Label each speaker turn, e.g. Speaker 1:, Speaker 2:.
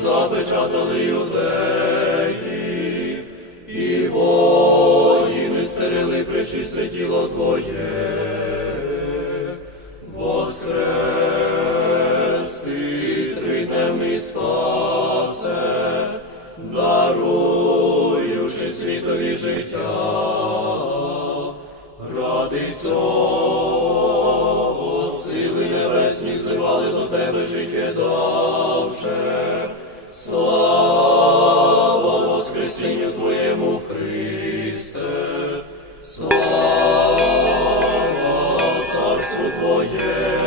Speaker 1: запечатали юдеї, і воїни стерили пречисте тіло Твоє. Воскрес ти тридневний спасе, даруючи світові життя, ради цього сили небесні взивали до тебе життя давше слава Воскресінню Твоєму Христе, слава Царству Твоєму.